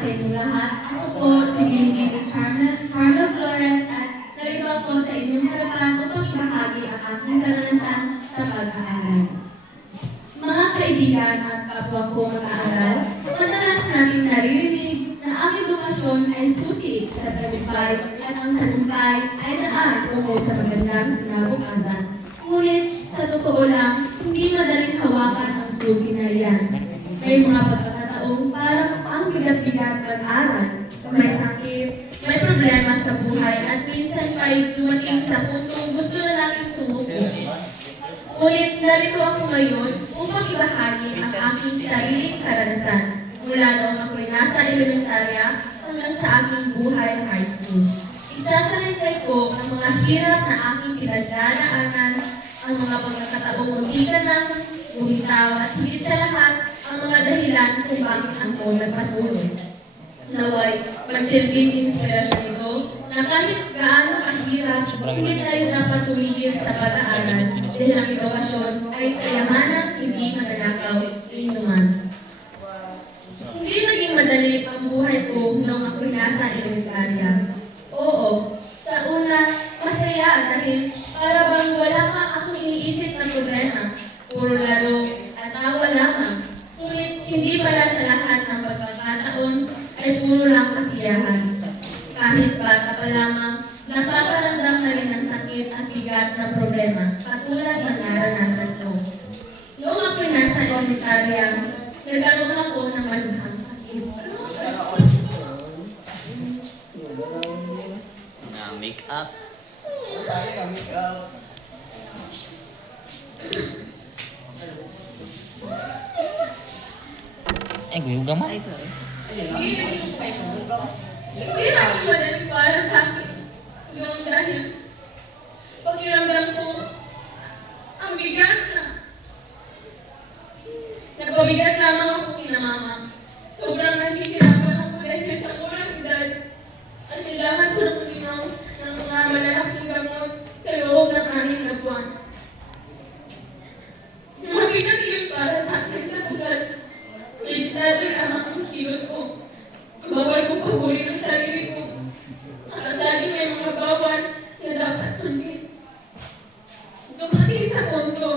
sa inyong lahat. Ako po si Lily Carmel Flores at narito ako sa inyong harapan upang ibahagi ang aking karanasan sa pag-aaral. Mga kaibigan at kapwa ko mag-aaral, madalas namin naririnig na ang edukasyon ay susi sa tagumpay at ang tagumpay ay daan tungo sa magandang kinabukasan. Ngunit sa totoo lang, hindi madaling hawakan ang susi na iyan. May mga pagkakataong parang ang bigat-bigat mag-aral, may sakit, may problema sa buhay at minsan pa'y dumating sa puntong gusto na namin sumuko. Ngunit narito ako ngayon upang ibahagi ang aking sariling karanasan mula noong ako'y nasa elementarya hanggang sa aking buhay high school. Isasalaysay ko ang mga hirap na aking pinagdadaanan, ang mga pagkakataong muntikan ng bumitaw at higit sa lahat ang mga dahilan kung bakit ako nagpatuloy. Naway, magsilbing inspirasyon ito na kahit gaano kahirap, hindi tayo dapat tumigil sa pag-aaral dahil ang edukasyon ay kayamanang hindi mananakaw inuman. Hindi naging madali ang buhay ko noong ako'y nasa elementarya. Oo, sa una, masaya dahil para bang wala ka akong iniisip na problema. Puro laro at tawa lamang. Ngunit hindi pala sa lahat ng pagkakataon ay puro lang kasiyahan. Kahit bata pa lamang, nakakaramdam na rin ng sakit at bigat ng problema, katulad ng naranasan ko. Noong ako'y nasa elementarya, nagkaroon ako ng malubhang sakit. Make up. Gue juga mah. Sorry. Hindi namin madali para sa akin. Noong dahil pakiramdam ko ang bigat na. Napabigat lamang ako kina mama. Sobrang nahihirapan ako dahil sa murang edad. At kailangan ko ng uminaw ng mga malalaking gamot sa loob ng 6 na buwan. Mabigat yun para sa akin sapagkat dahil lamang ang kilos ko. Bawal ko pahuli ng sarili ko. At lagi may mga bawal na dapat sundin. Dumating sa punto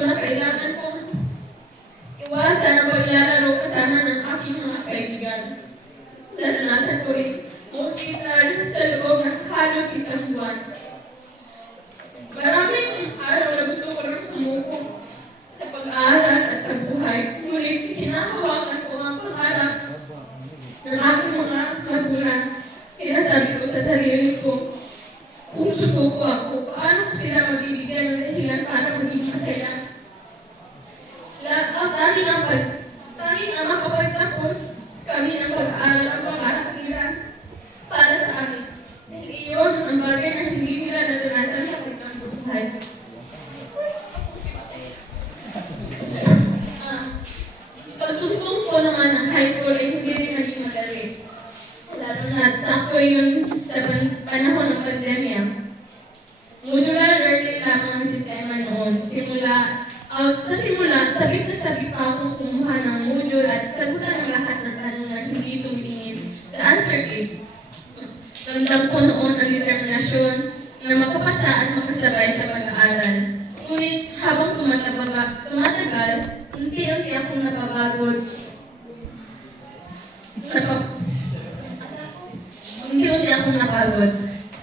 na kailangan ko iwasan ang paglalaro kasama ng aking mga kaibigan. Naranasan ko rin hospital sa loob ng halos 1 buwan. Maraming araw na gusto ko rin sumuko sa pag-aaral at sa buhay. Ngunit hinahawakan ko ang pangarap ng aking mga magulang. Sinasabi ko sa sarili ko, kung susuko ako, paano ko sila mabibigyan ng dahilan para maging masaya? Tanging ang makapagtapos kami ng pag-aaral ang pangarap nila para sa amin. Dahil iyon ang bagay na hindi nila naranasan sa kanilang buhay. Pagtungtong ko naman ng high school ay hindi rin naging madali. Lalo na sakto yun sa panahon ng pandemya. Modular learning lamang ang sistema noon. Sa simula, sabik na sabik pa akong kumuha ng module at sagutan ng lahat ng tanong na hindi tumitingin sa answer key. Ramdam ko noon ang determinasyon na makapasa at makasabay sa pag-aaral. Ngunit habang tumatagal, unti-unti akong napapagod. Unti-unti akong napagod.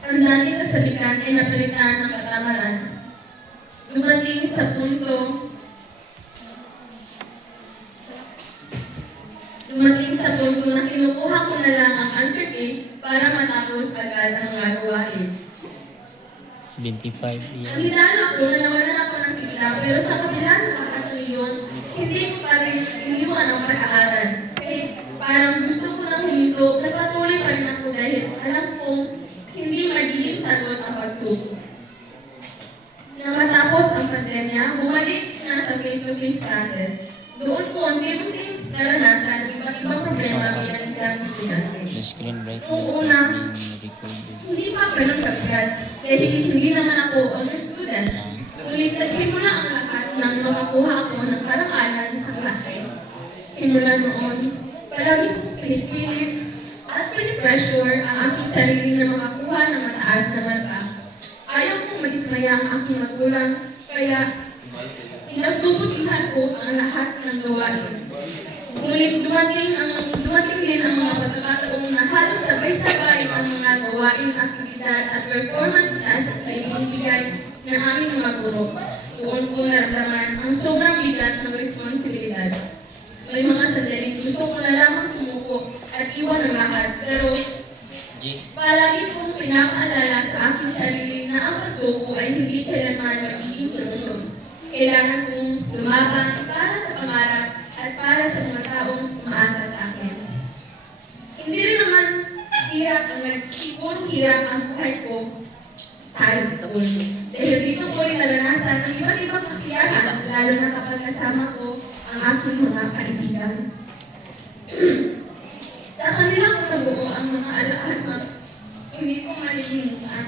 Ang dating kasabikan ay napalitan ng katamaran. Dumating sa punto na kinukuha ko na lang ang answer key para matapos agad ang gawain. 75 Ang years. hinala ko na nawalan ako ng sigla, pero sa kabila ng lahat ng iyon, hindi ko pa rin iniwan ang pag-aaral. Kahit parang gusto ko lang huminto, nagpatuloy pa rin ako dahil alam kong hindi magiging sagot ang pagsubok. Nang matapos ang pandemya, bumalik na sa face-to-face classes. Doon ko unti-unti naranasan iba't ibang problema bilang isang estudyante. The screen brightness Noong is una, being recorded. hindi pa ganun kabigat dahil hindi naman ako honor student. Ngunit nagsimula ang lahat nang makakuha ako ng karangalan sa klase. Simula noon, palagi kong pinipilit at pinipressure ang aking sarili na makakuha ng mataas na marka. Ayaw kong madismaya ang aking magulang, kaya pinagbubutihan ko ang lahat ng gawain. Ngunit dumating din ang mga pagkakataong na halos sabay-sabay ang mga gawain, aktibidad at performance tasks na ibinibigay ng aming mga guro. Doon ko naramdaman ang sobrang bigat ng responsibilidad. May mga sandaling gusto ko na lamang sumuko at iwan ang lahat, pero palagi kong pinapaalala sa aking sarili na ang pagsuko ay hindi kailanman magiging solusyon. Kailangan kong lumaban para sa pangarap at para sa mga taong umaasa sa akin. Hindi rin naman puro hirap ang buhay ko sa high school. Dahil dito ko rin naranasan ang iba't ibang kasiyahan, lalo na kapag kasama ko ang aking mga kaibigan. Sa kanila ko nabuo ang mga alaala, hindi ko malilimutan.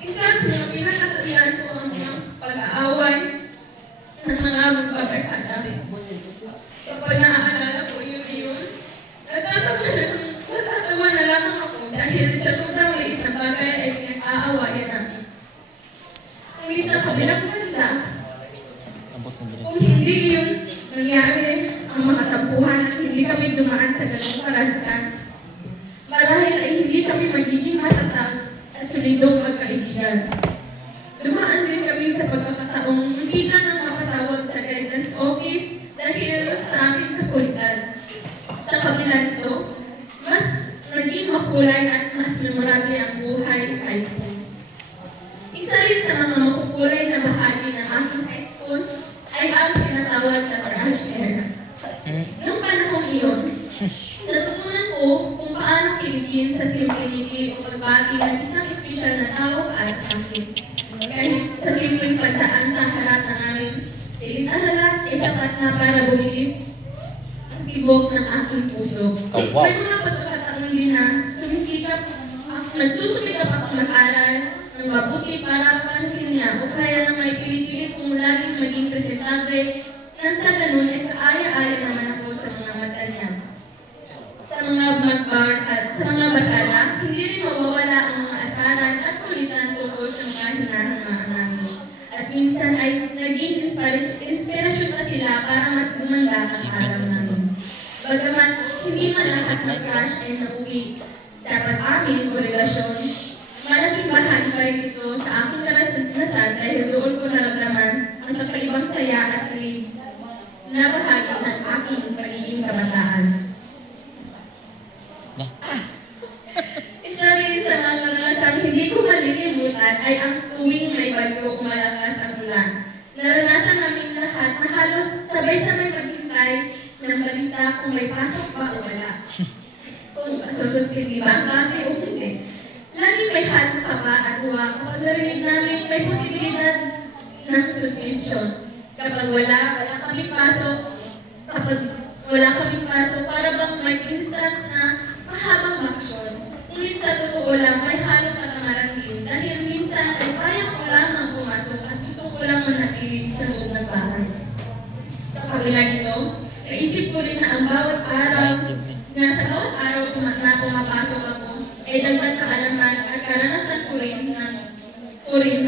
Minsan, pinagtatalian ko ang mga pag-aaway ng mga magbabarkada. Kapag naaalala ko yun, natatawa na lamang ako dahil sa sobrang liit na bagay ay pinag-aawayan namin. Ngunit sa kabilang banda, kung hindi yun nangyari ang mga tampuhan at hindi kami dumaan sa ganung karanasan, marahil ay hindi kami magiging matatag at solidong magkaibigan. Dumaan din kami sa pagkakataong hindi na nang mapatawag sa guidance office dahil sa aming kakulitan. Sa kabila nito, mas naging makulay at mas memorable ang buhay high school. Isa rin sa mga makukulay na bahagi ng aking high school ay ang pinatawag na crush era. Noong panahong iyon, natutunan ko kung paano kiligin sa simpleng ngiti o pagbati ng isang espesyal na tao para sa akin. Kahit sa simpleng pagdaan sa harap ng aming silid-aralan ay sapat na para bumilis ang tibok ng aking puso. May mga pagkakataon din na nagsusumikap ako mag-aral ng mabuti para mapansin niya o kaya na may pinipilit kong laging maging presentable nang sa ganun ay kaaya-aya naman ako sa mga mata niya. Sa mga barkada, hindi rin mawawala ang mga asaran at kulitan tungkol sa mga hinahangaan namin. At minsan ay naging inspirasyon na sila para mas gumanda ang araw namin. Bagamat hindi man lahat ng crush ay nauwi sa pag-amin o relasyon, malaking bahagi pa rin ito sa aking karanasan dahil doon ko naramdaman ang kakaibang saya at kilig na bahagi ng aking pagiging kabataan. Isa rin sa mga karanasan hindi ko malilimutan ay ang tuwing may bagyo o malakas ang ulan. Naranasan namin lahat na halos sabay-sabay maghintay ng balita kung may pasok ba o wala. Kung sususpindi ba ang klase o hindi. Laging may halong kaba at huwa kapag narinig namin may posibilidad ng suspension. Kapag wala kaming pasok, para bang may instant na mahabang aksyon. Ngunit sa totoo lang, may halong katamaran din dahil minsan ay kaya ko lamang pumasok at gusto ko lang manatili sa loob ng bahay. Sa kabila nito, naisip ko rin na ang bawat araw na pumapasok ako ay dagdag kaalaman at karanasan ko rin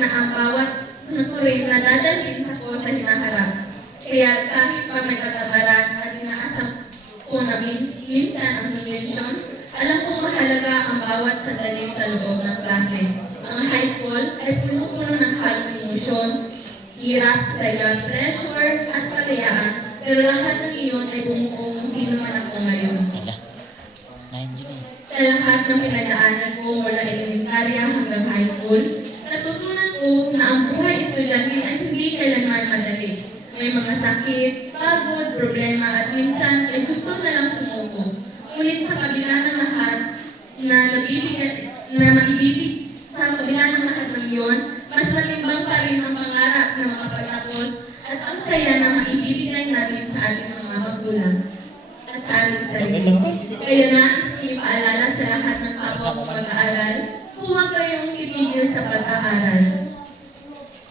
na ang bawat na dadalhin ko sa hinaharap. Kaya kahit pa may katamaran at inaasam ko na minsan ang suspension, alam kong mahalaga ang bawat sandali sa loob ng klase. Ang high school ay puno-puno ng halong emosyon, hirap, saya, pressure, at kalayaan, pero lahat ng iyon ay bumuo kung sino man ako ngayon. Sa lahat ng pinagdaanan ko mula elementarya hanggang high school, natutunan ko na ang buhay estudyante ay hindi kailanman madali. May mga sakit, pagod, problema at minsan ay gusto na lang sumuko. Ngunit sa kabila ng lahat sa kabila ng lahat ng iyon, mas matimbang pa rin ang pangarap na makapagtapos at ang saya na maibibigay natin sa ating mga magulang at sa ating sarili. Kaya nais kong ipaalala sa lahat ng kapwa kong mag-aaral, huwag kayong titigil sa pag-aaral.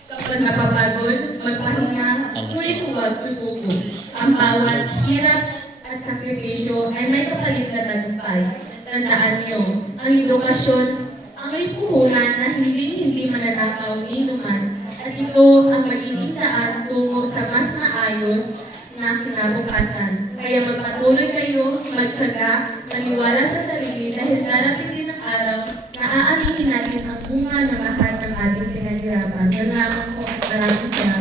Kapag napapagod, magpahinga, ngunit huwag susuko. Ang bawat hirap at sakripisyo ay may kapalit na tagumpay. Tandaan niyo, ang edukasyon ang may puhunan na hindi mananakaw ni numan at ito ang magiging daan tungo sa mas maayos na kinabukasan. Kaya magpatuloy kayo, magtiyaga, maniwala sa sarili dahil darating din ang araw na aaminin natin ang bunga ng lahat ng ating pinaghirapan. Yun lamang po. Maraming salamat.